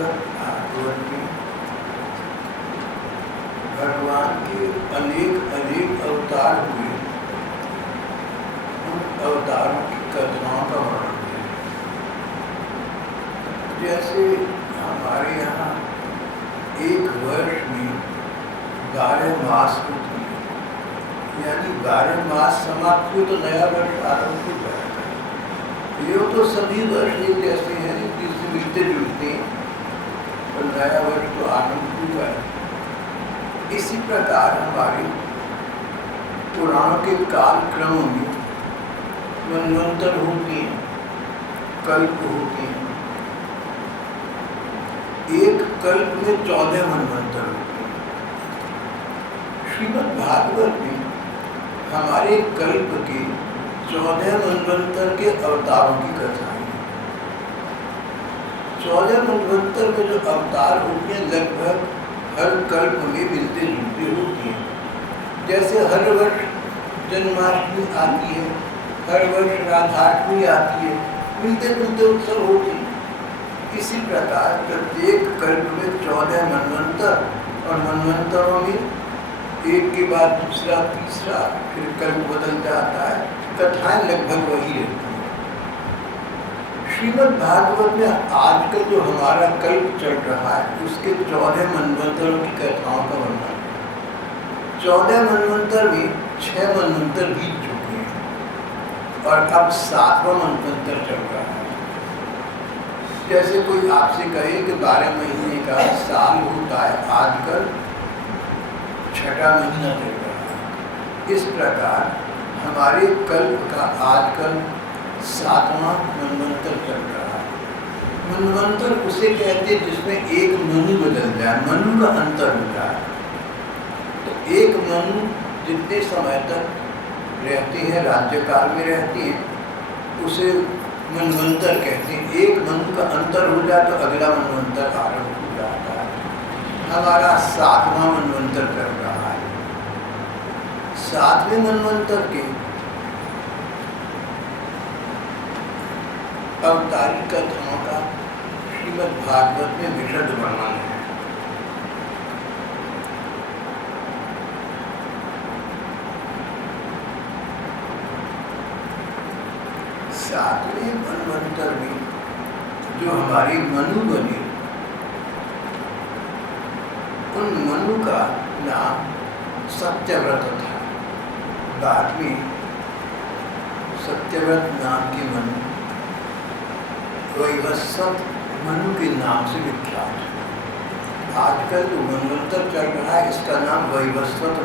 श्रीमद् भागवत में भगवान के अनेक अनेक अवतार हुए, उन अवतारों की कथाओं का वर्णन है। जैसे हमारे यहाँ एक वर्ष में 12 मास होते हैं, यानी 12 मास समाप्त हुए तो नया वर्ष आरंभ हो जाएगा। ये तो सभी वर्ष एक जैसे हैं, जिससे मिलते जुलते हैं, तो नया वर्ष तो आरंभ हुआ है। इसी प्रकार हमारे पुराण के कालक्रम में मनवंतर होते हैं, कल्प होते हैं। एक कल्प में 14 मनवंतर होते हैं। श्रीमद् भागवत में हमारे कल्प के 14 मनवंतर के अवतारों की कथा है। 14 मनवंतर में जो अवतार होते हैं लगभग हर कल्प में मिलते जुलते होते हैं। जैसे हर वर्ष जन्माष्टमी आती है, हर वर्ष राधाष्टमी आती है, मिलते जुलते उत्सव होते हैं। इसी प्रकार प्रत्येक कल्प में 14 मनवंतर, और मनवंतरों में एक के बाद दूसरा तीसरा फिर कल्प बदल जाता है, कथाएं लगभग वही रहती हैं। श्रीमद् भागवत में आजकल जो हमारा कल्प चल रहा है उसके 14 मनवंतरों की कथाओं का वर्णन है। 14 मनवंतर में 6 मनवंतर बीत चुके हैं और अब 7वां मनवंतर चल रहा है। जैसे कोई आपसे कहे कि 12 महीने का साल होता है, आजकल 6वां महीना चल रहा है। इस प्रकार हमारे कल्प का आजकल 7वां मनवंतर चल रहा है। मनवंतर उसे कहते हैं जिसमें एक मनु बदल जाए, मनु का अंतर हो जाए। तो एक मनु जितने समय तक रहते हैं, राज्यकाल में रहते हैं, उसे मनवंतर कहते हैं। एक मनु का अंतर हो जाए तो अगला मनवंतर आरंभ हो जाता है। हमारा 7वां मनवंतर चल रहा है। 7वें मनवंतर के अवतारी कथाओं का श्रीमद् भागवत में विशद वर्णन है। सातवें मनवंतर में जो हमारे मनु बने, उन मनु का नाम सत्यव्रत था। बाद में सत्यव्रत नाम के मनु वैवस्वत मनु के नाम से विख्यात है। आजकल जो मनवंतर चल रहा है इसका नाम वैवस्वत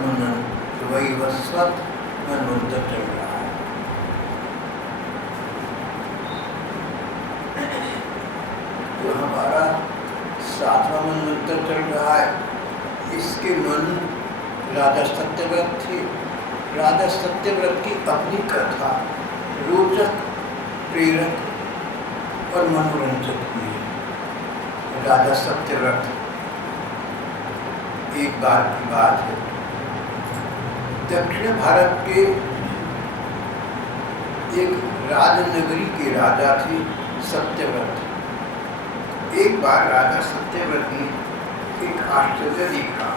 मनवंतर चल रहा है। जो हमारा 7वां मनवंतर चल रहा है, इसके मनु राजा सत्यव्रत थे। राजा सत्यव्रत की अपनी कथा रोचक, प्रेरक और मनोरंजक हुई है। राजा सत्यव्रत, एक बार की बात है, दक्षिण भारत के एक राजनगरी के राजा थे सत्यव्रत। एक बार राजा सत्यव्रत ने एक आश्चर्य देखा।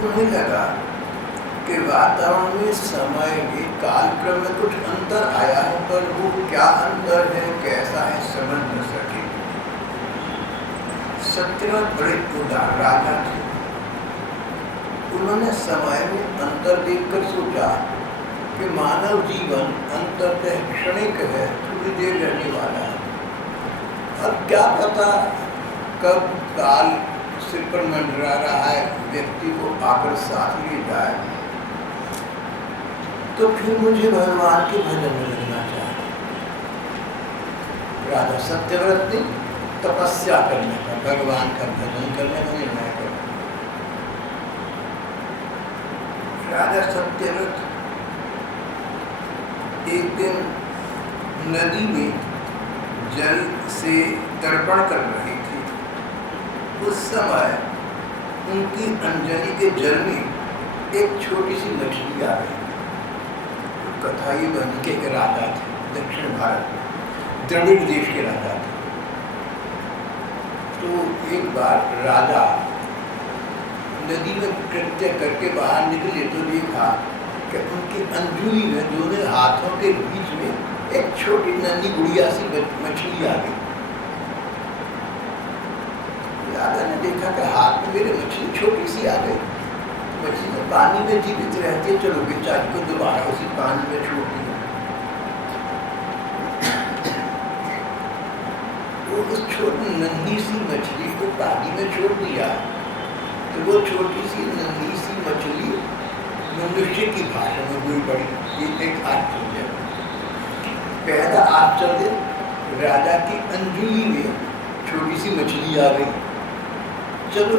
उन्हें लगा कि वातावरण में, समय में, कालक्रम में कुछ अंतर आया है, पर वो क्या अंतर है, कैसा है, समझ न सके। सत्यव्रत बड़े उदार राजा थे। उन्होंने समय में अंतर देखकर सोचा कि मानव जीवन अंततः क्षणिक है, थोड़ी देर रहने वाला है। अब क्या पता कब काल सिर पर मंडरा रहा है, व्यक्ति को आकर साथ ले जाए। तो फिर मुझे भगवान के भजन में लगना चाहिए। राजा सत्यव्रत ने तपस्या करने का, भगवान का भजन करने का निर्णय कर। राजा सत्यव्रत एक दिन नदी में जल से तर्पण कर रहे थे। उस समय उनकी अंजलि के जल में एक छोटी सी मछली आ गई। कथा ये बनी के एक राजा थे दक्षिण भारत में, द्रविड़ देश के राजा थे। तो एक बार राजा नदी में कृत्य करके बाहर निकले तो देखा कि उनकी अंजुली में दोनों हाथों के बीच में एक छोटी नन्ही गुड़िया सी मछली आ गई। राजा ने देखा कि हाथ में मेरे मछली छोटी सी आ गई। मछली तो पानी में जीवित रहती है, चलो बेचारी को दोबारा उसी पानी में छोड़ दिया। तो उस छोटी नन्ही सी मछली को पानी में छोड़ दिया तो वो छोटी सी नन्ही सी मछली मनुष्य की भाषा में बोल पड़ी। ये एक आश्चर्य, पहला आश्चर्य, राजा की अंजुली में छोटी सी मछली आ गई। चलो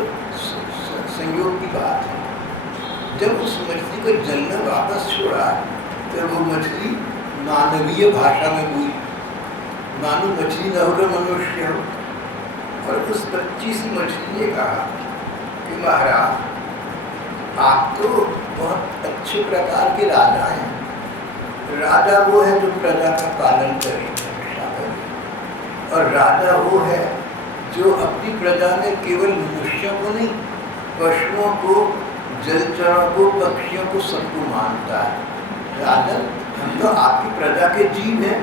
संयोग की बात है, जब उस मछली को जल में वापस छोड़ा तो वो मछली मानवीय भाषा में बोली, मानो मछली न होकर मनुष्य हो। और उस बच्ची सी मछली ने कहा कि महाराज, आप तो बहुत अच्छे प्रकार के राजा हैं। राजा वो है जो प्रजा का पालन करे, रक्षा करे, और राजा वो है जो अपनी प्रजा में केवल मनुष्यों को नहीं, पशुओं को, जलचरों को, पक्षियों को, सबको मानता है। राजा, हम तो आपकी प्रजा के जीव हैं,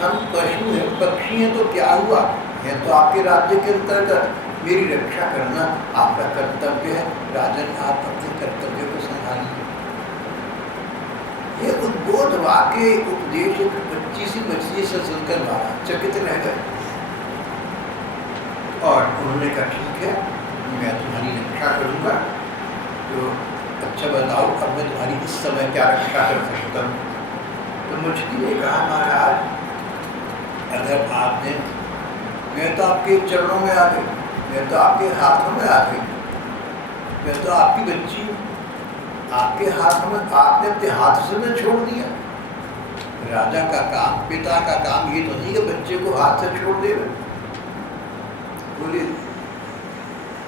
हम पशु हैं, पक्षी हैं, तो क्या हुआ है, तो आपके राज्य के अंतर्गत, मेरी रक्षा करना आपका कर्तव्य है। राजन, आप अपने कर्तव्य को संभालिए। ये उद्बोध वाक्य उपदेश एक बच्ची सी मछली से सुनकर महाराज चकित रह गए और उन्होंने कहा ठीक है, मैं तुम्हारी रक्षा करूंगा, तो अच्छा बताओ अब मैं तुम्हारी इस समय क्या रक्षा कर सकता हूँ। तो मछली ने कहा महाराज, अगर आपने, मैं तो आपके चरणों में आ गई, मैं तो आपके हाथों में आ गई, मैं तो आपकी बच्ची हूँ, आपके हाथों में, आपने अपने हाथ से मैं छोड़ दिया। राजा का काम, पिता का काम ये तो नहीं कि बच्चे को हाथ से छोड़ दे। बोले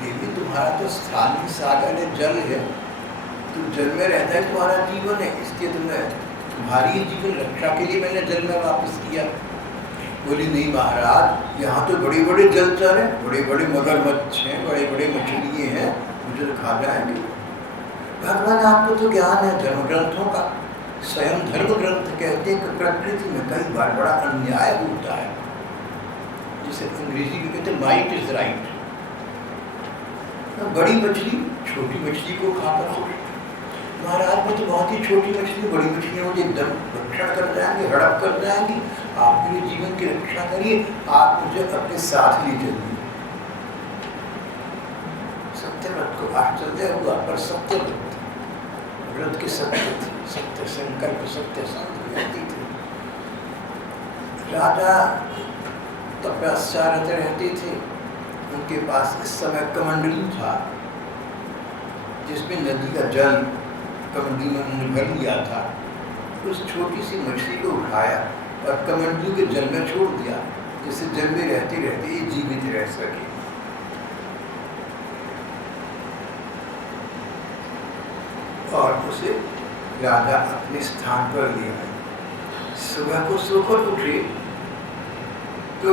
देवी, तुम्हारा तो स्थानीय सागर है, जल है, तुम जल में रहता है, तुम्हारा जीवन है, इसलिए तुम्हारी जीवन रक्षा के लिए मैंने जल में वापस किया। बोली नहीं महाराज, यहाँ तो बड़े बड़े जलचर हैं, बड़े बड़े मगरमच्छ हैं, बड़े बड़े मछलियाँ हैं, मुझे तो खा जाएंगे। भगवान, आपको तो ज्ञान है धर्म ग्रंथों का। स्वयं धर्म ग्रंथ कहते हैं कि प्रकृति में कई बार बड़ा अन्याय होता है, जिसे अंग्रेजी में कहते हैं माइट इज राइट। बड़ी मछली छोटी मछली को खाकर खुश। महाराज में तो बहुत ही छोटी मछली, बड़ी मछलियाँ मुझे एकदम रक्षण कर जाएंगे, हड़प कर जाएंगी। आप मेरे जीवन की रक्षा करिए, आप मुझे अपने साथ ले चलिए। सत्यव्रत को आश्चर्य हुआ, पर सत्यव्रत व्रत के सत्य थे, सत्य संकल्प, सत्य शांति थे। राजा तपस्यारत रहते थे, उनके पास इस समय कमंडलू था, जिसमें नदी का जल कमंडलू में उन्होंने भर लिया था। उस छोटी सी मछली को उठाया और कमंडलू के जल में छोड़ दिया, जिससे जल में रहते रहते ये जीवित रह सके। और उसे राजा अपने स्थान पर ले आए। सुबह को सोकर उठे तो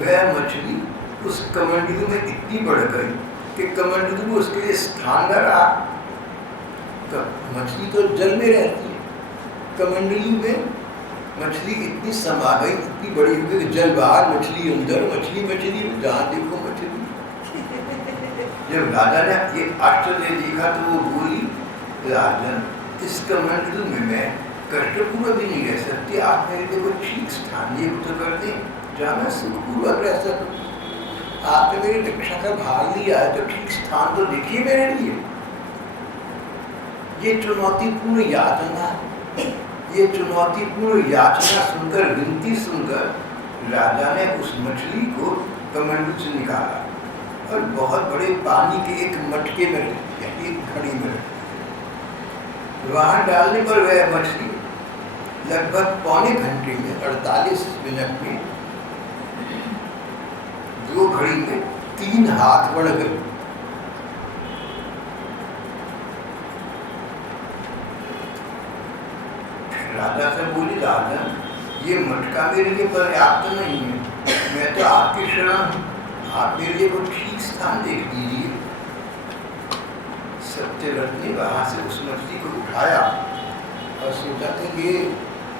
वह मछली उस कमंडलू में इतनी बढ़ गई कि कमंडलू उसके लिए स्थान न रहा। तो मछली तो जल में रहती है, कमंडलू में मछली इतनी समा गई, इतनी बड़ी हो गई, जल बाहर मछली अंदर, मछली मछली जहाँ देखो मछली। जब राजा ने ये आश्चर्य देखा तो वो बोली, राजन, इस कमंडलू में मैं कष्टपूर्वक भी नहीं रह सकती, आप मेरे लिए कोई ठीक स्थान ये तो कर दें जहाँ मैं सुखपूर्वक रह सकूँ। आपने मेरी रक्षा का भार लिया है तो ठीक स्थान तो देखिए मेरे लिए। ये चुनौतीपूर्ण यातना, ये चुनौतीपूर्ण याचना सुनकर, विनती सुनकर राजा ने उस मछली को कमंडलू से निकाला और बहुत बड़े पानी के एक मटके में रख दिया, एक घड़ी में रख दिया। वहाँ डालने पर वह मछली लगभग पौने घंटे में, 48 मिनट में, 2 घड़ी में 3 हाथ बढ़ गई। राजा से बोली, राजन ये मटका मेरे लिए पर्याप्त नहीं है, मैं तो आपकी शरण हूँ, आप मेरे लिए वो ठीक स्थान देख दीजिए। सत्यव्रत ने वहाँ से उस मछली को उठाया और सोचा कि ये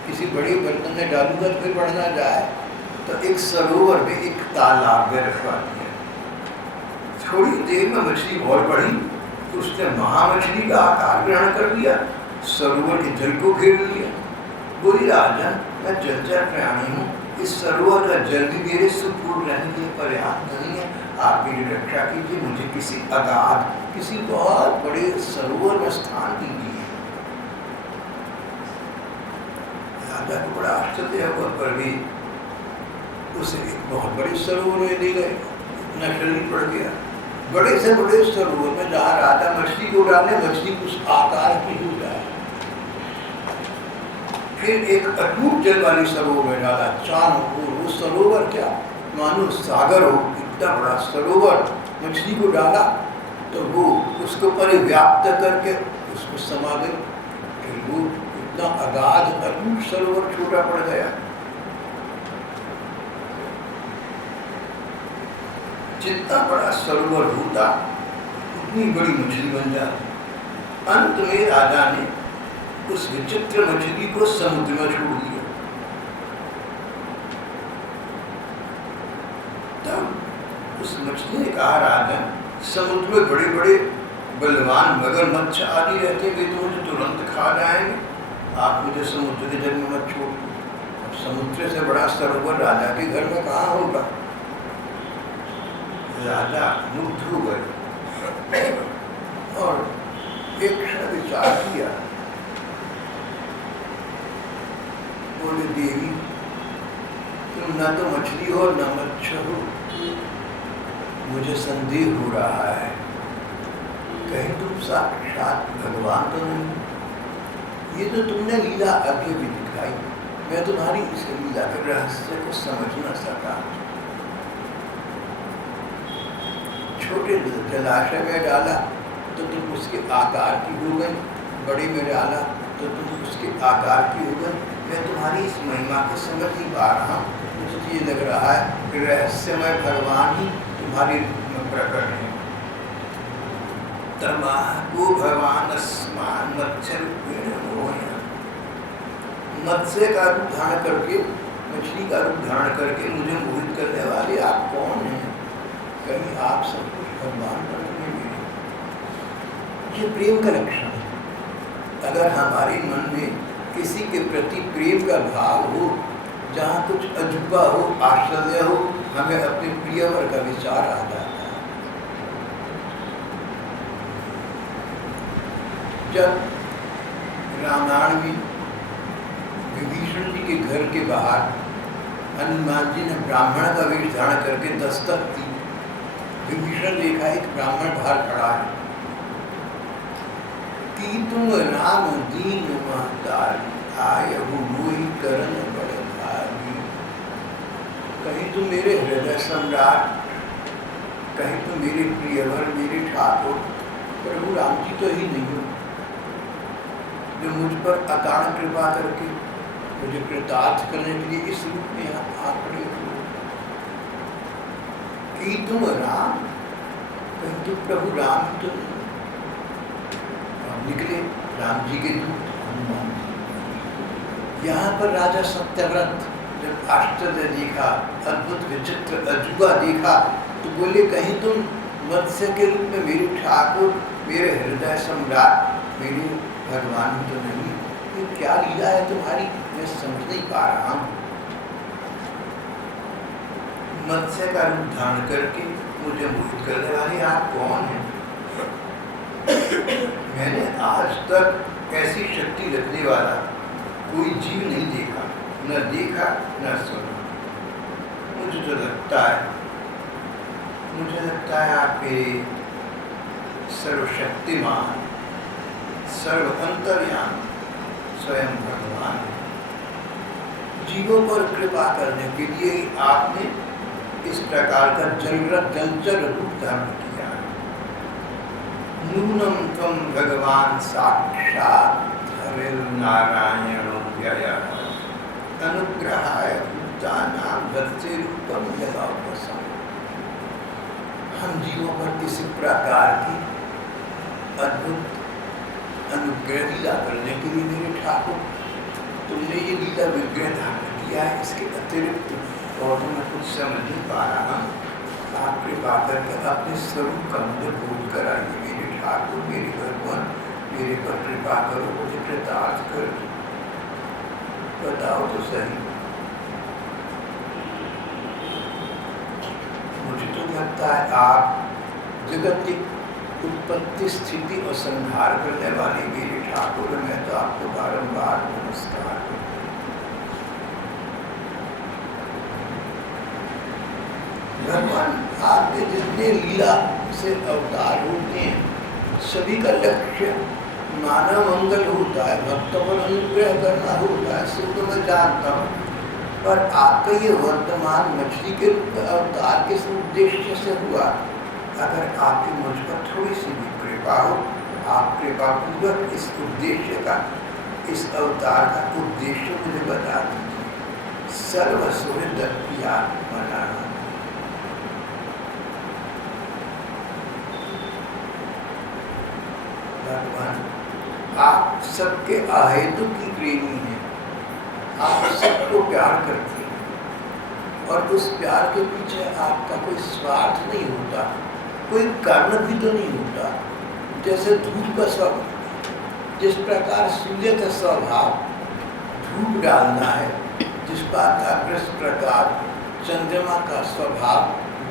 किसी बड़े बर्तन में डालूंगा तो फिर बढ़ ना जाए, तो एक सरोवर में, एक तालाब में रखवा दिया। थोड़ी देर में मछली बहुत बड़ी, तो उसने महामछली का आकार ग्रहण कर लिया, सरोवर के जल को घेर लिया। बोली, राजन मैं जलचर प्राणी हूँ, इस सरोवर का जल भी मेरे सुपूर्ण रहने के लिए पर्याप्त नहीं है, आप मेरी रक्षा कीजिए, मुझे किसी अगाध, किसी बहुत बड़े सरोवर में स्थान दीजिए। राजा को बड़ा आश्चर्य हुआ, पर भी उसे एक बहुत बड़े सरोवर में ले गए। इतना शरीर पड़ गया, बड़े से बड़े सरोवर में जहाँ राजा मछली को डाले, मछली उस आकार की हो जाए। फिर एक अटूट जल वाली सरोवर में डाला, चारों ओर वो सरोवर क्या मानो सागर हो, इतना बड़ा सरोवर मछली को डाला तो वो उसको परिव्याप्त करके उसको समा गई। फिर वो इतना अगाध अटूट सरोवर छोटा पड़ गया। जितना बड़ा सरोवर होता उतनी बड़ी मछली बन जाती। अंत में राजा ने उस विचित्र मछली को समुद्र में छोड़ दिया। तब उस मछली ने कहा, राजन समुद्र में बड़े बड़े बलवान मगरमच्छ आदि रहते, वे तो मुझे तुरंत खा जाएंगे, आप मुझे समुद्र के जल में मत छोड़। अब समुद्र से बड़ा सरोवर राजा के घर में कहाँ होगा। राजा मुग्ध हो गए और एक क्षण विचार किया। बोले, देवी तुम न तो मछली हो न मच्छर हो, मुझे संदेह हो रहा है, कहीं तुम साक्षात भगवान तो नहीं। ये तो तुमने लीला आगे भी दिखाई, मैं तुम्हारी इस लीला के रहस्य को समझ न सका। छोटे जलाशय में डाला तो तुम उसके आकार की हो गई, बड़े में डाला तो तुम उसके आकार की हो गई। मैं तुम्हारी इस महिमा को समझ नहीं पा रहा हूँ, मुझे ये लग रहा है कि रहस्यमय भगवान ही तुम्हारी रूप में प्रकट है। तमाहु भगवान अस्मान मत्स्य मत्स्य का रूप धारण करके, मछली का रूप धारण करके मुझे मोहित करने वाले आप कौन हैं? कहीं आप सब कुछ भगवान पर नहीं। ये प्रेम का लक्षण है। अगर हमारे मन में किसी के प्रति प्रेम का भाव हो, जहाँ कुछ अजूबा हो, आश्चर्य हो, हमें अपने प्रियवर का विचार आ जाता है। जब रामायण में विभीषण जी के घर के बाहर हनुमान जी ने ब्राह्मण का वेश धारण करके दस्तक दी, विभीषण देखा एक ब्राह्मण बाहर खड़ा है कि तुम राम दीन महतारी, आयहु मोहि करन बड़ भागी। कहीं तुम मेरे हृदय सम्राट, कहीं तुम मेरे प्रियवर, मेरे ठाकुर प्रभु राम जी तो ही नहीं हो, जो मुझ पर अकारण कृपा करके मुझे कृतार्थ करने के लिए इस रूप में आ खड़े हो। कि तुम राम, कहीं तुम प्रभु राम तो नहीं। निकले राम जी के दूत हनुमान जी। यहाँ पर राजा सत्यव्रत जब आश्चर्य देखा, अद्भुत विचित्र अजूबा देखा, तो बोले, कहीं तुम मत्स्य के रूप में मेरे ठाकुर, मेरे हृदय सम्राट, मेरे भगवान तो नहीं। ये क्या लीला है तुम्हारी, मैं समझ नहीं पा रहा हूँ। मत्स्य का रूप धारण करके मुझे मोहित करने वाले आप कौन हैं? मैंने आज तक ऐसी शक्ति रखने वाला कोई जीव नहीं देखा, न देखा न सुना। मुझे तो लगता है आप मेरे सर्वशक्तिमान, सर्व अंतर्यामी स्वयं भगवान है। जीवों पर कृपा करने के लिए आपने इस प्रकार का जलचर रूप धारण किया। नूनम त्वं भगवान साक्षात् हरिर्नारायणो अव्ययः अनुग्रहाय भूतानां दत्ते रूपम यथावसम्। हम जीवों पर किसी प्रकार की अद्भुत अनुग्रह लीला करने के लिए मेरे ठाकुर तुमने ये लीला विग्रह धारण किया है, इसके अतिरिक्त और तो मैं कुछ समझ नहीं पा रहा। आप कृपा करके अपने स्वरूप का मुझे बोध कराइए मेरे ठाकुर, मेरे भगवान, मेरे पर कृपा करो, मुझे कृतार्थ करो, बताओ तो सही। मुझे तो लगता है आप जगत की उत्पत्ति स्थिति और संहार करने वाले मेरे ठाकुर, मैं तो आपको बारंबार नमस्कार करता हूं। भगवान आपके जितने लीला से अवतार होते हैं सभी का लक्ष्य मानव मंगल होता है, भक्तों पर अनुग्रह करना होता है, सो तो मैं जानता हूँ। पर आपका ये वर्तमान मछली के अवतार किस उद्देश्य से हुआ? अगर आपकी मुझ पर थोड़ी सी भी कृपा हो, आप कृपा पूर्वक इस उद्देश्य का, इस अवतार का उद्देश्य मुझे बता दीजिए। सर्वसुहृदत्मना भगवान आप सबके अहेतु की प्रेमी हैं, आप सबको प्यार करते हैं और उस प्यार के पीछे आपका कोई स्वार्थ नहीं होता, कोई कारण भी तो नहीं होता। जैसे धूप का स्वभाव, जिस प्रकार सूर्य का स्वभाव धूप डालना है, जिस प्रकार चंद्रमा का स्वभाव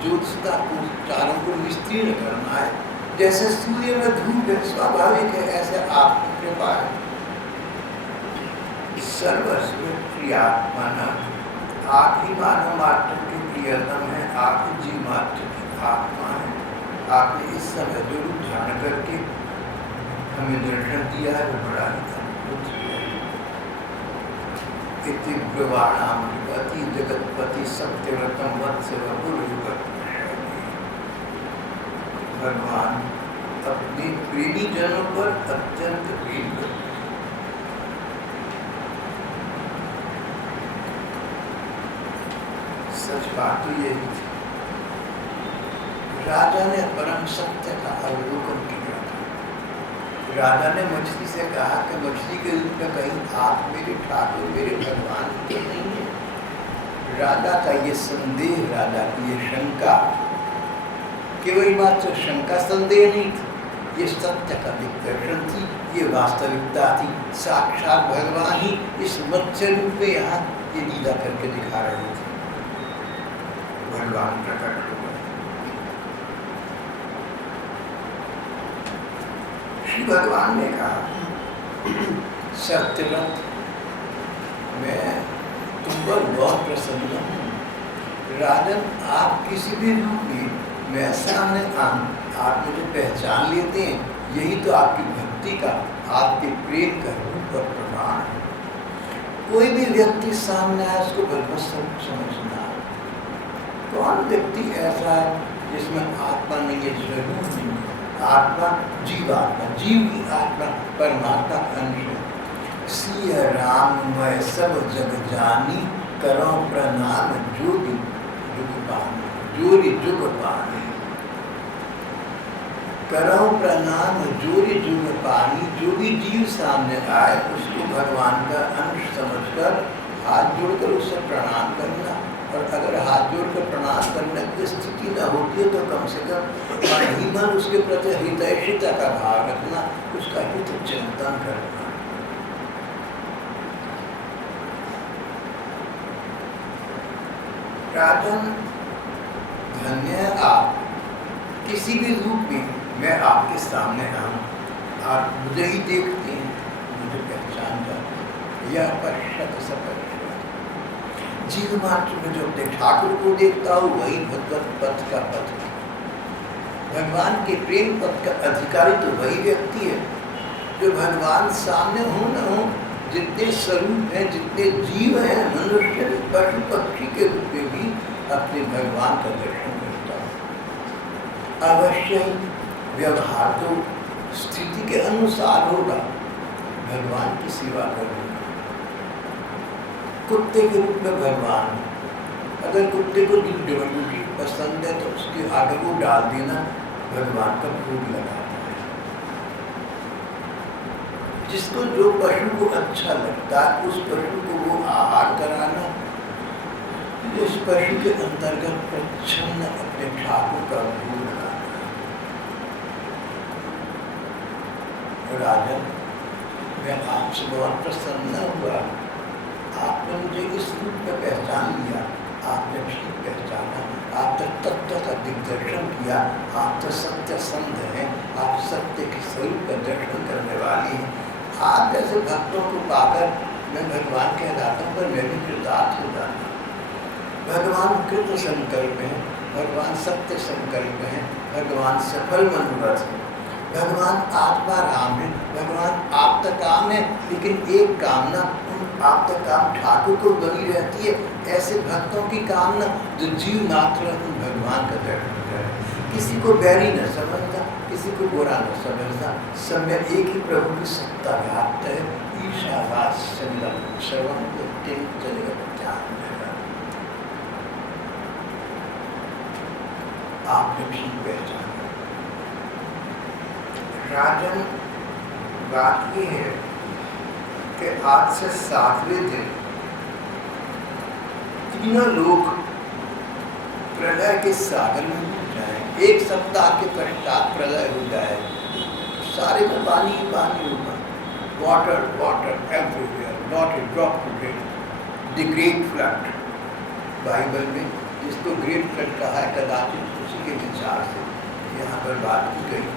ज्योत्सना को चारों को विस्तीर्ण करना है, जैसे सूर्य में धूप है, स्वाभाविक है, ऐसे आपकी कृपा है। सर्वस्व प्रियात्मना, आप ही मानव मात्र के प्रियतम है, आप ही जीव मात्र की आत्मा है। आपने इस समय जो रूप धारण करके हमें दर्शन दिया है वो बड़ा ही अद्भुत है। इति ब्रवाणामधिपति जगतपति सत्यव्रतम वत्सल गुरुयुगत। भगवान अपने प्रेमी जनों पर अत्यंत प्रेम करते हैं। सच बात तो यही थी। राजा ने परम सत्य का अवलोकन किया था। राजा ने मछली से कहा कि मछली के रूप में कहीं आप मेरे ठाकुर, मेरे भगवान के नहीं है। राजा का ये संदेह, राजा की ये शंका केवल मात्र शंका संदेह नहीं थी, ये सत्य का दिग्दर्शन थी, ये वास्तविकता थी। साक्षात भगवान ही इस मत्स्य रूप में यहाँ ये लीला करके दिखा रहे थे। भगवान प्रकट हो गए। श्री भगवान ने कहा, सत्यव्रत मैं तुम पर बहुत प्रसन्न हूँ। राजन, आप किसी भी रूप में मैं सामने आप मुझे पहचान लेते हैं, यही तो आपकी भक्ति का, आपके प्रेम का रूप और प्रमाण है। कोई भी व्यक्ति सामने आए उसको भगवत स्वरूप समझना। कौन व्यक्ति ऐसा है जिसमें आत्मा नहीं है? जरूर नहीं है। आत्मा जीवात्मा, जीव की आत्मा परमात्मा का अंश है। सिया राम मैं सब जग जानी, करो प्रणाम जोगी जुग पानी, जोरी जुग पानी। करो प्रणाम जोरी जुग पानी। जो भी जीव सामने आए उसको भगवान का अंश समझकर हाथ जोड़कर उससे प्रणाम करना। और अगर हाथ जोड़कर प्रणाम करने की स्थिति न होती है तो कम से कम मन ही मन उसके प्रति हितैषिता का भाव रखना, उसका हित चिंतन करना। राजन, धन्य है आप। किसी भी रूप में मैं आपके सामने आऊँ, आप मुझे ही देखते हैं, मुझे पहचान जाते हैं। यह परिषद सपरिषद जीव मात्र में जो अपने ठाकुर को देखता हो वही भगवत पथ का पथ है। भगवान के प्रेम पथ का अधिकारी तो वही व्यक्ति है जो भगवान सामने हो न हो, जितने स्वरूप हैं, जितने जीव हैं, मनुष्य, पशु पक्षी के रूप में भी अपने भगवान का दर्शन करता है। अवश्य ही व्यवहार तो स्थिति के अनुसार होगा, भगवान की सेवा करना। कुत्ते के रूप में भगवान है। अगर कुत्ते को डिवोटी पसंद है तो उसके आगे वो डाल देना, भगवान का भोग लगाना है। जिसको जो पशु को अच्छा लगता है उस पशु को वो आहार कराना, उस पशु के अंतर्गत प्रच्छन्न अपने ठाकुर का भोग लगाना। राजन, मैं आपसे बहुत प्रसन्न हुआ, आपने मुझे इस रूप में पहचान लिया, आपने ठीक पहचाना, आपने तत्व का दिग्दर्शन किया, आप तो सत्य संध हैं, आप सत्य के स्वरूप का दर्शन करने वाली हैं। आप जैसे भक्तों को पाकर मैं भगवान कहलाता हूँ, पर मैं भी कृतार्थ हो जाता हूँ। भगवान कृत संकल्प हैं, भगवान सत्य संकल्प हैं, भगवान सफल मनोरथ है, भगवान आत्मा राम है, भगवान आपका काम है, लेकिन एक कामना आपका काम ठाकुर को बनी रहती है। ऐसे भक्तों की कामना जो जीव मात्र उन भगवान का दर्शन करे, किसी को बैरी न समझता, किसी को बुरा न समझता, सब में एक ही प्रभु की सत्ता व्याप्त है। ईशावास सर्वम आपने ठीक पहचाना। राजन, बात ये है कि आज से 7वें दिन तीनों लोग प्रलय के सागर में डूब जाएं। 1 सप्ताह के पश्चात प्रलय हो जाए, सारे में पानी ही पानी होगा, water water everywhere, not a drop to drink, the great flood. Bible में जिसको ग्रेट फ्लड कहा है, कदाचित उसी के विचार से यहाँ पर बात की गई।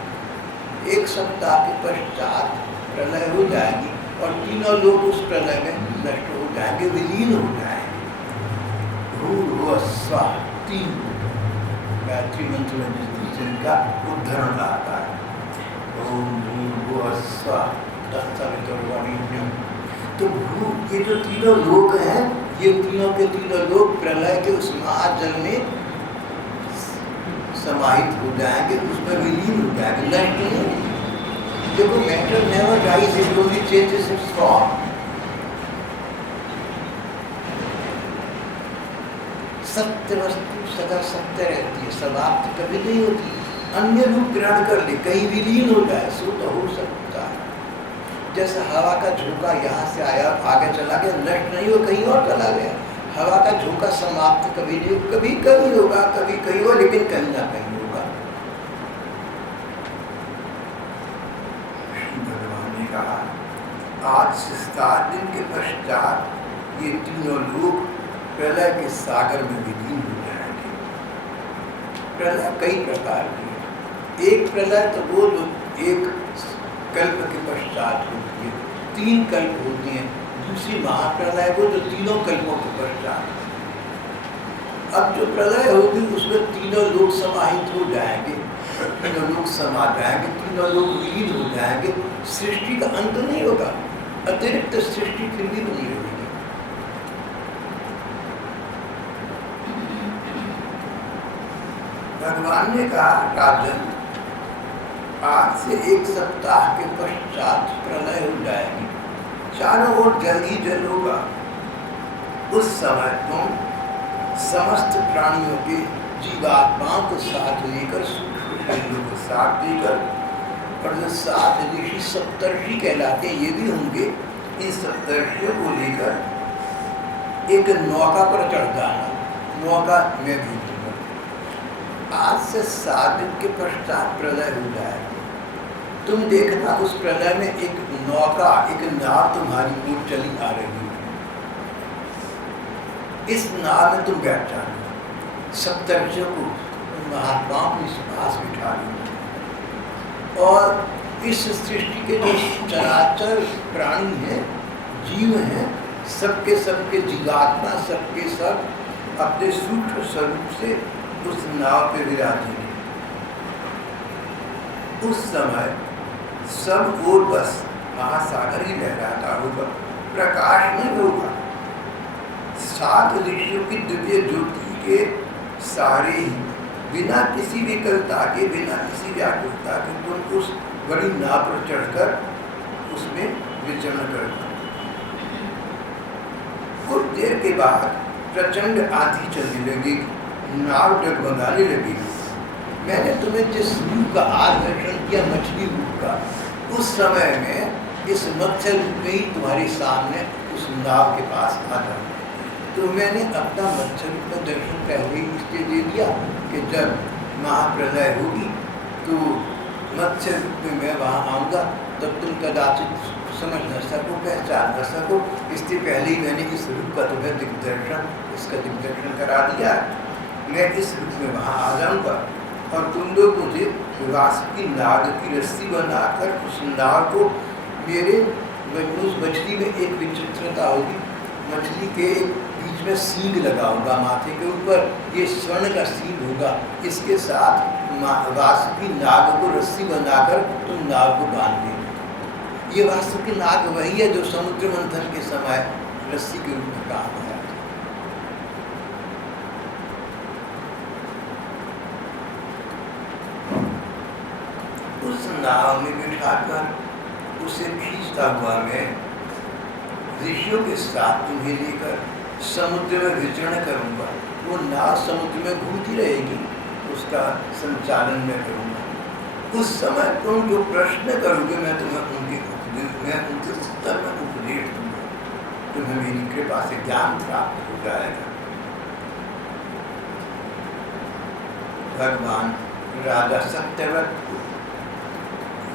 1 सप्ताह के पश्चात प्रलय हो जाएगी और तीनों लोग उस प्रलय में नष्ट हो जाएंगे, विलीन हो जाएंगे। भूर्भुवस्सुवः 3 गायत्री मंत्र में जिनका उद्धरण आता है, ओम भूर्भुवस्सुवः तत्सवितुर्वरेण्यं। तो भू, ये जो तीनों लोग हैं, ये तीनों के तीनों लोग प्रलय के उस महाजल में समाहित हो जाएंगे, उसमें विलीन हो जाएंगे, नष्ट नहीं। देखो, matter never dies, it only changes its form. सत्य वस्तु सदा सत्य रहती है, समाप्त कभी नहीं होती। अन्य रूप ग्रहण कर ले, कहीं विलीन हो जाए, सो तो हो सकता है। जैसे हवा का झोंका यहाँ से आया, आगे चला गया, नष्ट नहीं हो, कहीं और चला गया। हवा का झोंका समाप्त कभी नहीं, कभी कहीं होगा, कभी कहीं हो, लेकिन कहीं ना कहीं होगा। श्री भगवान ने कहा, आज से 7 दिन के पश्चात ये तीनों लोग प्रलय के सागर में विलीन हो जाएंगे। प्रलय कई प्रकार की है। एक प्रलय तो वो जो एक कल्प के पश्चात होती है, 3 कल्प होती हैं। दूसरी महाप्रलय वो जो तीनों कल्पों के पश्चात। अब जो प्रलय होगी उसमें तीनों लोग समाहित हो जाएंगे, तीनों लोग समा जाएंगे, तीनों लोग विलीन हो जाएंगे। सृष्टि का अंत नहीं होगा, अतिरिक्त सृष्टि फिर भी बनी रहेगी। भगवान ने कहा, राजन, आज से 1 सप्ताह के पश्चात प्रलय हो जाएगी, चारों ओर जल ही जल होगा। उस समय तुम समस्त प्राणियों के जीवात्माओं को साथ लेकर, सूक्ष्म शरीरों को साथ लेकर, और जो 7 ऋषि सप्तर्षि कहलाते हैं ये भी होंगे, इन सप्तर्षियों को लेकर एक नौका पर चढ़ जाना। नौका में भी आज से 7 दिन के पश्चात प्रलय हो जाए। तुम देखना उस प्रलय में एक नौका, एक नाव तुम्हारी ओर चली आ रही है। इस नाव में तुम बैठ जाना, सप्तर्षियों को, महात्माओं को इस पास बिठा लो, और इस सृष्टि के जो चराचर प्राणी हैं, जीव हैं, सबके सबके जीवात्मा, सबके सब अपने सूक्ष्म स्वरूप से उस नाव पे विराजेंगे। उस समय सब ओर बस महासागर ही लहराता होगा, प्रकाश नहीं होगा। 7 ऋषियों की दिव्य ज्योति के सारे ही बिना किसी विकलता के, बिना किसी व्याकुलता के तुम उस बड़ी नाव पर चढ़कर उसमें विचरण करना। कुछ देर के बाद प्रचंड आंधी चलने लगी, नाव डगमगाने लगी। मैंने तुम्हें जिस रूप का आज दर्शन किया, मछली रूप का, उस समय में इस मत्स्य रूप में ही तुम्हारे सामने उस नाव के पास आ जाऊँ। तो मैंने अपना मत्स्य रूप का दर्शन पहले ही इसलिए दे दिया कि जब महाप्रलय होगी तो मत्स्य रूप में मैं वहाँ आऊँगा, तब तुम कदाचित समझ न सको, पहचान न सको, इससे पहले ही मैंने इस रूप का तुम्हें इसका दिग्दर्शन करा दिया। मैं इस रूप में वहाँ आ जाऊँगा और तुम लोग मुझे वासुकी नाग की रस्सी बनाकर उस नाग को मेरे उस मछली में एक विचित्रता होगी, मछली के बीच में सींग लगाऊंगा माथे के ऊपर, ये स्वर्ण का सींग होगा, इसके साथ वासुकी नाग को रस्सी बनाकर तुम नाग को बांध देंगे। ये वासुकी नाग वही है जो समुद्र मंथन के समय रस्सी के रूप में काम आया। उस नाव में बिठाकर उसे खींचता हुआ मैं ऋषियों के साथ तुम्हें लेकर समुद्र में विचरण करूंगा। वो नाव समुद्र में घूमती रहेगी, उसका संचालन मैं करूंगा। उस समय तुम जो प्रश्न करोगे मैं उनके उत्तर में उपदेश दूंगा, तुम्हें मेरी कृपा से ज्ञान प्राप्त हो जाएगा। भगवान राजा सत्यव्रत को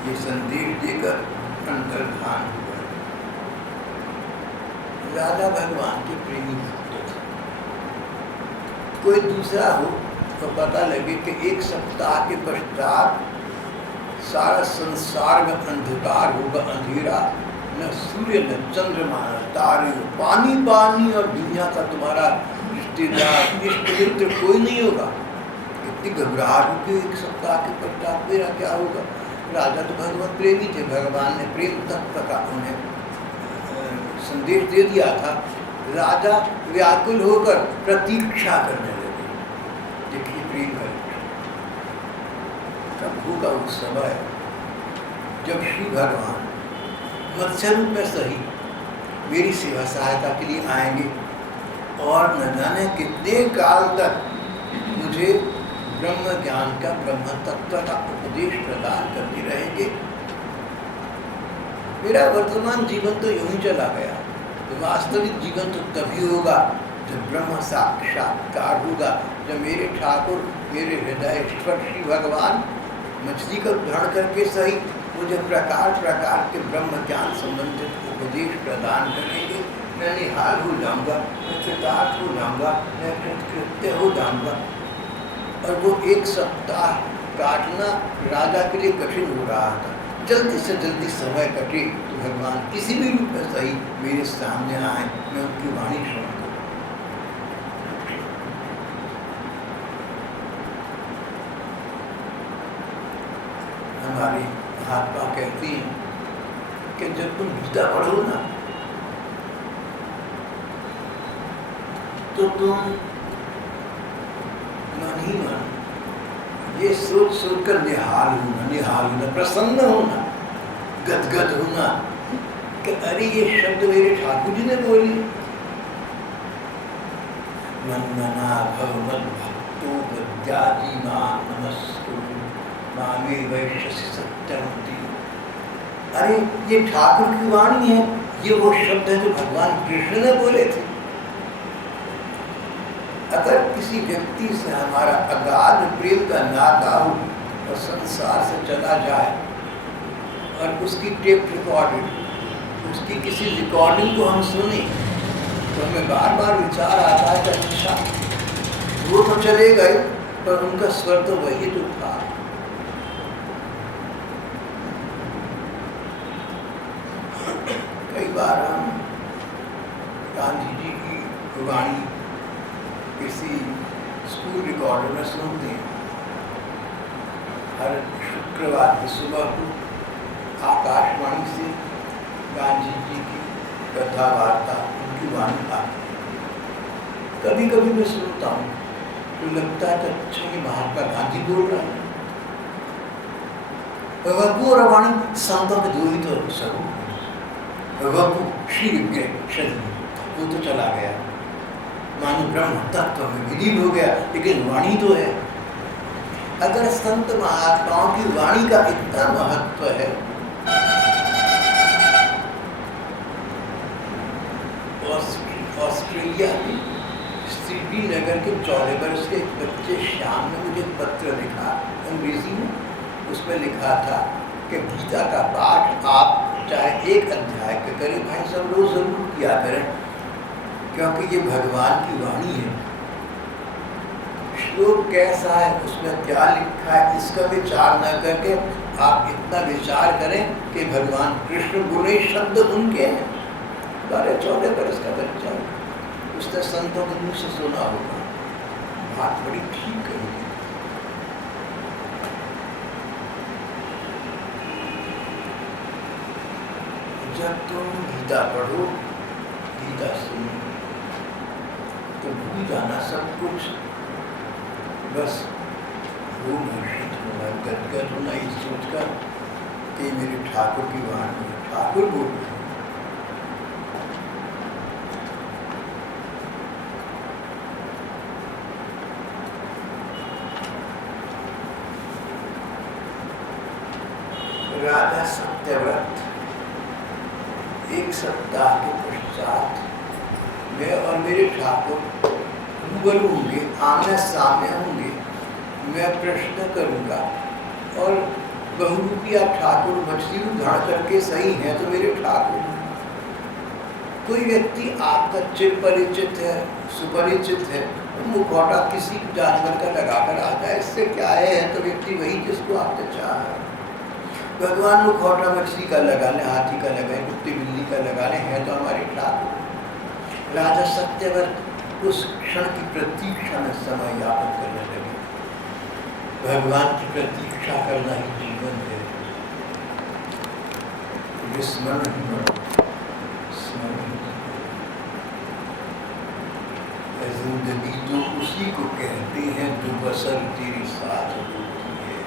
ये संदेश देकर अंतर्धान हुआ। राजा भगवान के प्रेमी भक्त थे। कोई दूसरा हो तो पता लगे कि एक सप्ताह के पश्चात सारा संसार में अंधकार होगा, अंधेरा, न सूर्य न चंद्रमा न तारे, पानी पानी, और दुनिया का तुम्हारा रिश्तेदार इष्ट मित्र कोई नहीं होगा। इतनी घबराहट होगी एक सप्ताह के पश्चात मेरा क्या होगा। राजा तो भगवत प्रेमी थे, भगवान ने प्रेम तत्व का उन्हें संदेश दे दिया था। राजा व्याकुल होकर प्रतीक्षा करने लगे, देखिए प्रेम का कब होगा उस समय जब श्री भगवान मत्स्य रूप में सही मेरी सेवा सहायता के लिए आएंगे और न जाने कितने काल तक मुझे ब्रह्म ज्ञान का, ब्रह्म तत्व का उपदेश प्रदान करते रहेंगे। मेरा वर्तमान जीवन तो यूं ही चला गया, तो वास्तविक जीवन तो तभी होगा जब ब्रह्म साक्षात्कार होगा, जब मेरे ठाकुर, मेरे हृदय श्री भगवान मछली का ग्रहण करके सही मुझे प्रकार प्रकार के ब्रह्म ज्ञान संबंधित उपदेश प्रदान करेंगे। मैं निहाल हो जाऊंगा, मैं कृतार्थ हो जाऊंगा, मैं कृतकृत्य हो जाऊंगा। और वो एक सप्ताह काटना राजा के लिए कठिन हो रहा था। जल्दी से जल्दी समय कटे तो भगवान किसी भी रूप में सही मेरे सामने आए, मैं उनकी वाणी सुन करूं। हमारे महात्मा कहती हैं कि जब तुम गीता पढ़ो ना तो तुम मन ही मन ये सोच सोच कर निहाल होना, प्रसन्न होना, गदगद होना कि अरे ये शब्द मेरे ठाकुर जी ने बोली। मनमना भगवद भक्तो विद्यादि मां नमस्कुरु मामे वैश्यसि सत्यमति। अरे ये ठाकुर की वाणी है, ये वो शब्द है जो भगवान कृष्ण ने बोले थे। अगर किसी व्यक्ति से हमारा अगाध प्रेम का नाता हो और संसार से चला जाए और उसकी टेप रिकॉर्डिंग, उसकी किसी रिकॉर्डिंग को हम सुने तो हमें बार बार विचार आता है कि अच्छा वो तो चले गए पर उनका स्वर तो वही तो था। कई बार हम गांधी जी की वाणी किसी स्कूल रिकॉर्डर में सुनते हैं। हर शुक्रवार की सुबह को आकाशवाणी से गांधी जी की कथा वार्ता, उनकी वाणी आती है। कभी कभी मैं सुनता हूँ तो लगता है कि अच्छा ये महात्मा गांधी बोल रहा है। वपु और वाणी सांतों में दो ही तो स्वरूप। वपु श्री विग्रह शरीर, वो तो चला गया। मानो ब्रह्म तत्व में विलीन हो गया, लेकिन वाणी तो है। अगर संत महात्माओं की वाणी का इतना महत्व है, ऑस्ट्रेलिया में श्रीनगर के 14 वर्ष के एक बच्चे श्याम ने मुझे पत्र लिखा अंग्रेजी में। उसमें लिखा था कि गीता का पाठ आप चाहे एक अध्याय के करें, भाई सब रोज जरूर किया करें, क्योंकि ये भगवान की वाणी है। श्लोक कैसा है, उसमें क्या लिखा है, इसका विचार न करके आप इतना विचार करें कि भगवान कृष्ण बुरे शब्द उनके हैं। 14 वर्ष का बच्चा, उसने संतों के मुँह से सुना होगा, बात बड़ी ठीक कही है। जब तुम गीता पढ़ो, गीता सुनो, तो भूल जाना सब कुछ, बस वो हर्षित होना, गदगद होना इस सोचकर कि मेरे ठाकुर की वाणी है, ठाकुर बोल रहे हैं। राजा सत्यव्रत एक सप्ताह के पश्चात मैं और मेरे ठाकुर रूबरू होंगे, आमने सामने होंगे। मैं प्रश्न करूंगा और बहुरूपिया ठाकुर मछली उधार करके सही है तो मेरे ठाकुर। कोई व्यक्ति आपका चिर परिचित है, सुपरिचित है, मुखौटा किसी जानवर का लगाकर आता है, इससे क्या है, तो व्यक्ति वही जिसको आपने चाहा। भगवान मुखौटा मछली का लगा ले, हाथी का लगाए, कुत्ते बिल्ली का लगा ले, है तो हमारे ठाकुर। राजा सत्यव्रत उस क्षण की प्रतीक्षा में समय यापन करने लगे। भगवान की प्रतीक्षा करना ही जीवन है। स्मरण जिंदगी तो उसी को कहते हैं जो बसर तेरे साथ होती है।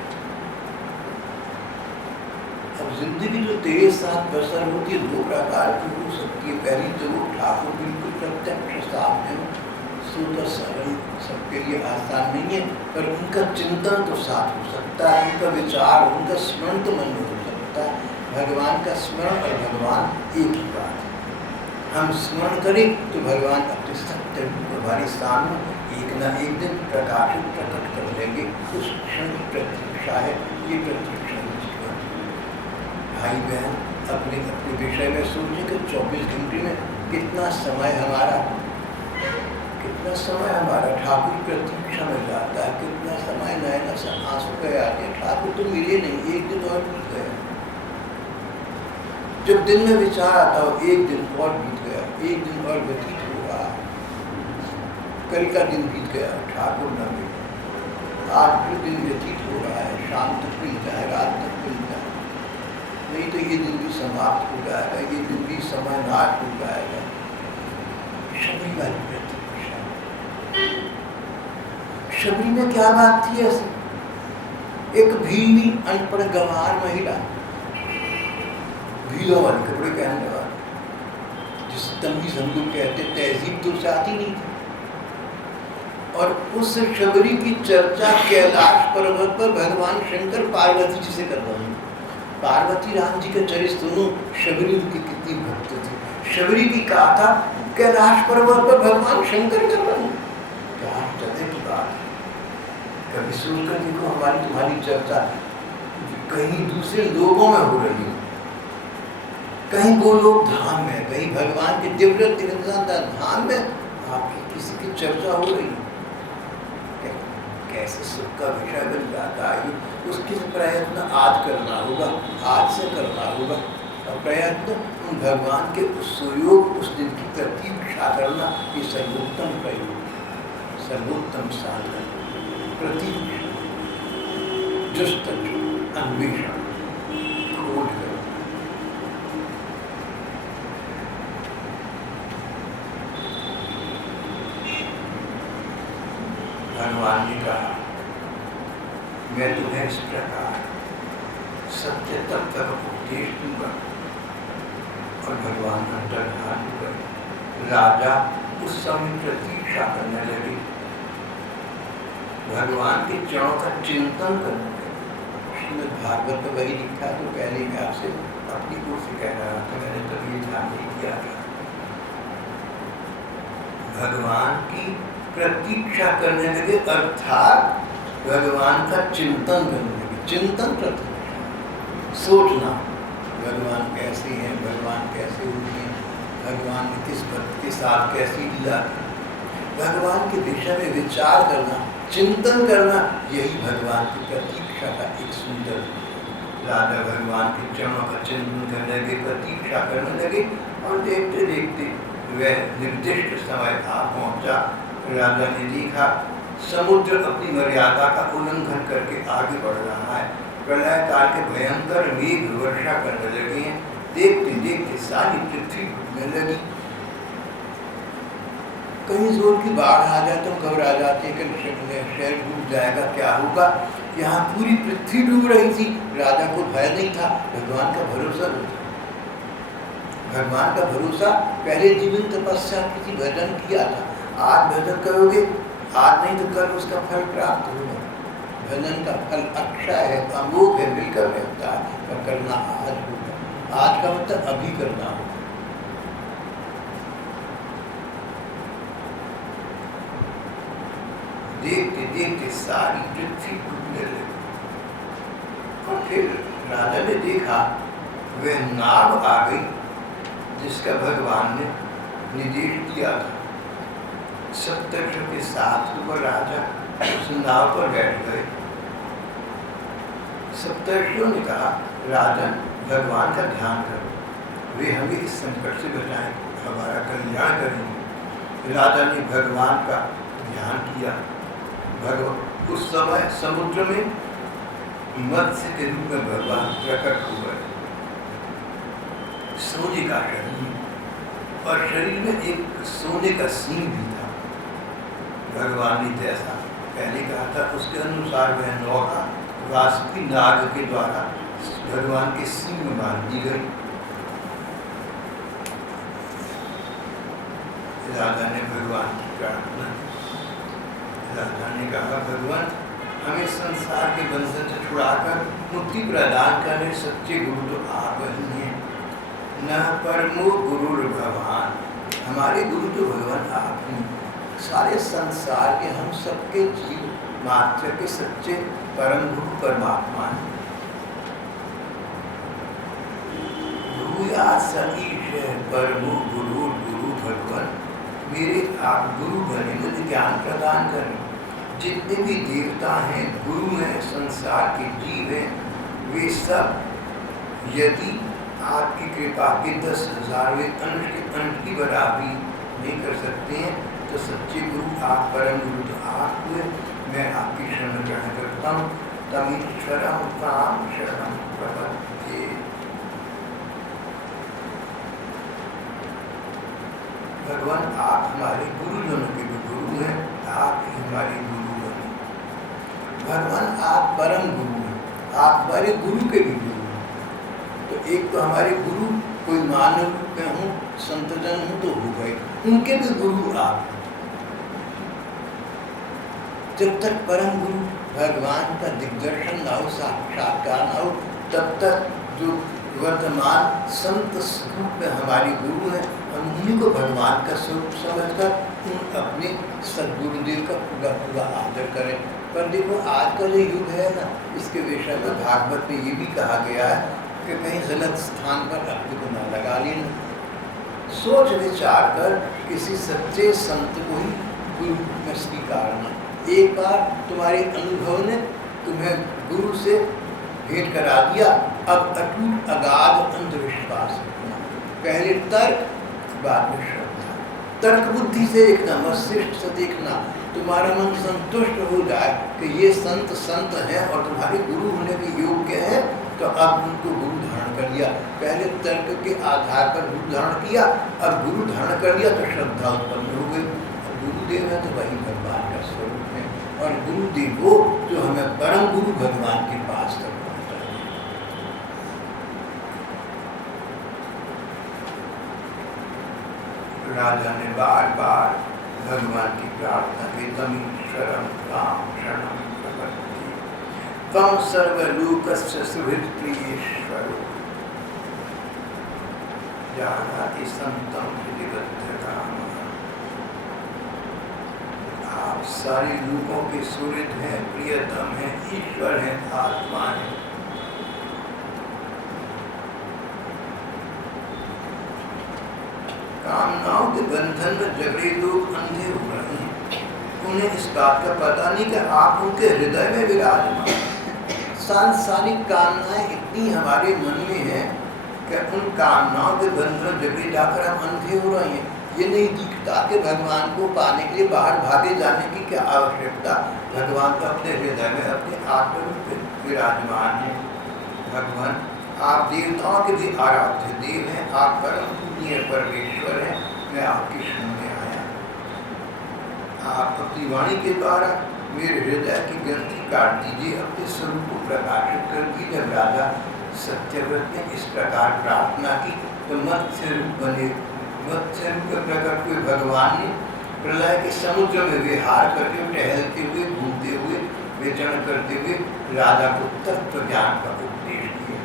अब जिंदगी जो तेरे साथ बसर होती है दो प्रकार की हो सकती है। पहली तो वो ठाकुर बिल्कुल प्रत्यक्ष सामने सो तो सरल सबके लिए आसान नहीं है, पर उनका चिंतन तो साथ हो सकता है, उनका विचार, उनका स्मरण तो मन में हो सकता है। भगवान का स्मरण और भगवान एक ही बात है। हम स्मरण करें तो भगवान अपने सत्य रूप हमारे सामने एक न एक दिन प्रकाशित प्रकट कर लेंगे। उस क्षण की प्रतीक्षा है ये प्रतीक्षा। भाई बहन अपने अपने विषय में सोचें कि 24 घंटे में कितना समय हमारा ठाकुर प्रतीक्षा में जाता है, कितना समय नए से आंसू गए आते हैं, ठाकुर तो मिले नहीं, एक दिन और बीत गया। जब दिन में विचार आता हो एक दिन और बीत गया, एक दिन और व्यतीत हो रहा, कल का दिन बीत गया, ठाकुर न मिले, आज फिर दिन व्यतीत हो रहा है, शाम तक मिलता है, रात तक मिलता है, नहीं तो ये दिन भी समाप्त हो जाएगा, ये दिन भी समय नाश हो जाएगा। शबरी वाली प्रतीक्षा, शबरी में क्या बात थी ऐसी? एक भीनी अनपढ़ गंवार महिला, भीलों वाले कपड़े पहनने वाले, जिस तमीज हम लोग कहते, तहजीब तो चाहती नहीं थी। और उस शबरी की चर्चा कैलाश पर्वत पर भगवान शंकर पार्वती जी से कर रहे हैं। पार्वती राम जी के चरित्र सुनो, शबरी की कितनी भक्त थी। शबरी की गाथा कैलाश पर्वत पर भगवान शंकर कर रहे हैं। क्या आश्चर्य की बात है। कभी सुनकर देखो हमारी तुम्हारी चर्चा कहीं दूसरे लोगों में हो रही है, कहीं गोलोक धाम में, कहीं भगवान के दिव्य धाम में आपकी किसी की चर्चा हो रही है। कैसे सुख का विषय बन जाता है। उसके प्रयत्न आज करना होगा, आज से करना होगा। और प्रयत्न उन भगवान के उस सुयोग, उस दिन की प्रतीक्षा करना, ये सर्वोत्तम प्रयोग, सर्वोत्तम साधन, प्रतीक्षा, जुस्तजू, अन्वेषण, खोज करो। भगवान ने कहा मैं तुम्हें इस प्रकार सत्य तत्व का उपदेश दूंगा। और भगवान अंतर्धान हुए। राजा उस समय प्रतीक्षा करने लगे, भगवान के चरणों का चिंतन करने लगे। श्रीमद् भागवत में वही लिखा, तो पहले मैं आपसे अपनी ओर से कह रहा था, मैंने तो ये ध्यान नहीं किया था। भगवान की प्रतीक्षा करने लगे, अर्थात भगवान का चिंतन करने लगे। चिंतन प्रतीक्षा, सोचना भगवान कैसे हैं, भगवान कैसे हुए, भगवान ने किस भक्त के साथ कैसी लीला की, भगवान के विषय में विचार करना, चिंतन करना, यही भगवान की प्रतीक्षा का एक सुंदर। राजा भगवान के चरणों का चिंतन करने लगे, प्रतीक्षा करने लगे, और देखते देखते वह निर्दिष्ट समय आ पहुंचा। राजा ने देखा समुद्र अपनी मर्यादा का उल्लंघन करके आगे बढ़ रहा है, प्रलय काल के भयंकर मेघ वर्षा करने लगे हैं। देखते देखते सारी पृथ्वी डूबने लगी। कहीं जोर की बाढ़ आ जाए तो घबरा जाते हैं कि शहर डूब जाएगा, क्या होगा। यहाँ पूरी पृथ्वी डूब रही थी, राजा को भय नहीं था, भगवान का भरोसा नहीं था। भगवान का भरोसा, पहले जीवन तपस्या की थी, भजन किया था, आज भजन करोगे, आज नहीं तो कल उसका फल प्राप्त होगा। भजन का फल अक्षय है, अमोघ है, मिलकर रहता है, पर करना आज होगा। आज का मतलब अभी करना होगा। देखते देखते सारी पृथ्वी डूबने लगी। और फिर राजा ने देखा वह नाव आ गई जिसका भगवान ने निर्देश दिया था। सप्तर्षियों के साथ वो राजा उस नाव पर बैठ गए। सप्तर्षियों ने कहा, राजन भगवान का ध्यान करो, वे हमें इस संकट से बचाएं, हमारा कल्याण करेंगे। राजा ने भगवान का ध्यान किया। भगवान उस समय समुद्र में मत्स्य के रूप में भगवान प्रकट हुए। सोने का शरीर, और शरीर में एक सोने का सींग भी था। भगवान ने जैसा पहले कहा था उसके अनुसार वह नौका वासुकी नाग के द्वारा भगवान के सींग में बांध दी गई। राजा ने भगवान की प्रार्थना, राजा ने कहा, भगवान हमें संसार के बंधन से छुड़ाकर मुक्ति प्रदान करने सच्चे गुरु तो आप ही हैं। न परमो गुरु भगवान, हमारे गुरु तो भगवान आप ही। सारे संसार के, हम सबके जीव मात्र के सच्चे परम गुरु परमात्मा हैं। गुरु सतीश है परमो गुरु गुरु भगवान, मेरे आप गुरु बने, मुझे ज्ञान प्रदान करें। जितने भी देवता हैं, गुरु हैं, संसार के जीव हैं, वे सब यदि आपकी कृपा के 10,000वें अंश के अंश की बराबरी नहीं कर सकते हैं, तो सच्चे गुरु आप, परम गुरु तो आप हुए। मैं आपकी शरण ग्रहण करता हूँ। तमीश्वरम ताम शरणम प्रपद्ये। भगवान आप हमारे गुरुजनों के भी गुरु हैं, आप ही हमारे गुरु हैं। भगवान आप परम गुरु हैं, आप हमारे गुरु के भी गुरु हैं। तो एक तो हमारे गुरु कोई मानव रूप में हूँ, संतजन हूँ तो हो गए, उनके भी गुरु आप। जब तक परम गुरु भगवान का दिग्दर्शन ना हो, साक्षात्कार ना हो, तब तक जो वर्तमान संत रूप में हमारे गुरु हैं, हम उन्हीं को भगवान का स्वरूप समझकर उन अपने सदगुरुदेव का पूरा पूरा आदर करें। पर देखो आज का जो युग है ना, इसके विषय में भागवत में ये भी कहा गया है कि कहीं गलत स्थान पर अपने को न लगा लेना। सोच विचार कर किसी सच्चे संत को ही गुरु में स्वीकारना। एक बार तुम्हारे अनुभव ने तुम्हें गुरु से भेंट करा दिया, अब अटूट अगाध अंधविश्वास रखना। पहले तर्क, बाद में श्रद्धा। तर्क बुद्धि से देखना, मस्तिष्क से देखना, तुम्हारा मन संतुष्ट हो जाए कि ये संत संत हैं और तुम्हारे गुरु होने के योग्य हैं, तो अब उनको गुरु धारण कर लिया। पहले तर्क के आधार पर गुरु धारण किया, अब गुरु धारण कर लिया तो श्रद्धा उत्पन्न हो गई। गुरुदेव है तो वही भगवान का स्वरूप है, और गुरुदेव वो जो हमें परम गुरु भगवान के पास तक पहुँचाए। राजा ने बार बार भगवान की प्रार्थना की, तमीश्वरम राम शरणम प्रपत्ति तम सर्वलोकस्य सुहृत्प्रियेश्वरो जानाति संतम हृदिबद्धकाम। आप सारे लोगों के सुहृद हैं, प्रियतम हैं, ईश्वर हैं, आत्मा है। कामनाओं के बंधन में जगड़े लोग अंधे हो रहे हैं। उन्हें इस बात का पता नहीं कि आप उनके हृदय में विराजमान। सांसारिक कामनाएं इतनी हमारे मन में है कि उन कामनाओं के बंधन में जगड़े जाकर हम अंधे हो रहे हैं। ये नहीं दिखता कि भगवान को पाने के लिए बाहर भागे जाने की क्या आवश्यकता। भगवान तो अपने हृदय में अपने आत्मरूप में विराजमान है। भगवान आप देवताओं के भी आराध्य देव हैं, आप परम पूज्य परमेश्वर हैं। मैं आपकी शरण में आया, आप अपनी वाणी के द्वारा मेरे हृदय की ग्रंथि काट दीजिए, अपने स्वरूप को प्रकाशित कर दीजिए। जब राजा सत्यव्रत ने इस प्रकार प्रार्थना की तो मत्स्य रूप बने। मत्स्य रूप प्रकट हुए भगवान ने प्रलय के समुद्र में विहार करते हुए, टहलते हुए, घूमते हुए, विचरण करते हुए राजा को तत्व ज्ञान का उपदेश दिया।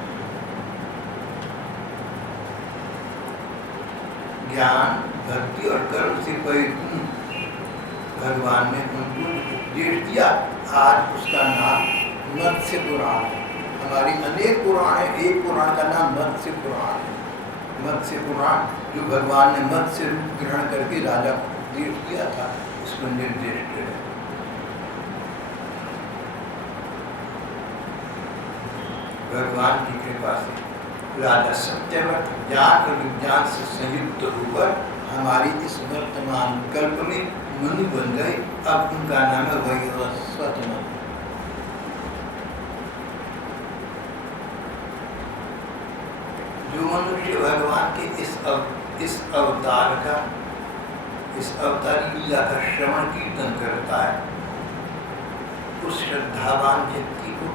ज्ञान, भक्ति और कर्म से परिपूर्ण भगवान ने उनको उपदेश दिया। आज उसका नाम मत्स्य पुराण है। हमारी अनेक पुराण है, एक पुराण का नाम मत्स्य पुराण है। मत्स्य पुराण जो भगवान ने मत्स्य रूप ग्रहण करके राजा को उपदेश दिया था, इसको निर्दिष्ट है। भगवान की कृपा से राजा सत्यव्रत ज्ञान और विज्ञान से संयुक्त होकर हमारी इस वर्तमान कल्प में मुनि बन गए। अब उनका नाम है वैवस्वत मुनि। जो मनुष्य भगवान के इस अवतारी लीला का श्रवण कीर्तन करता है, उस श्रद्धावान व्यक्ति को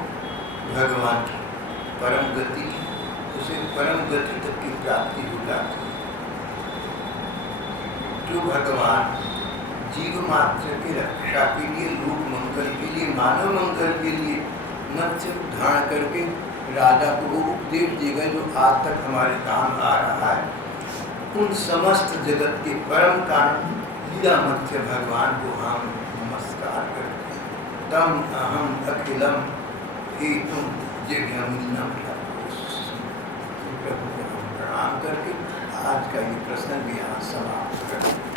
भगवान की परम गति की, उसे परम गति तक की प्राप्ति हो जाती है। जो भगवान जीव मात्र की रक्षा के लिए, लोक मंगल के लिए, मानव मंगल के लिए मत्स्य धारण करके राजा को वो उपदेश दिए गए जो आज तक हमारे काम आ रहा है, उन समस्त जगत के परम कारण लीला मत्स्य भगवान को हम नमस्कार करते हैं। तम अहम अखिलम हेतुम जिज्ञामीनम प्रभु को हम प्रणाम करके आज का ये प्रसंग यहाँ समाप्त।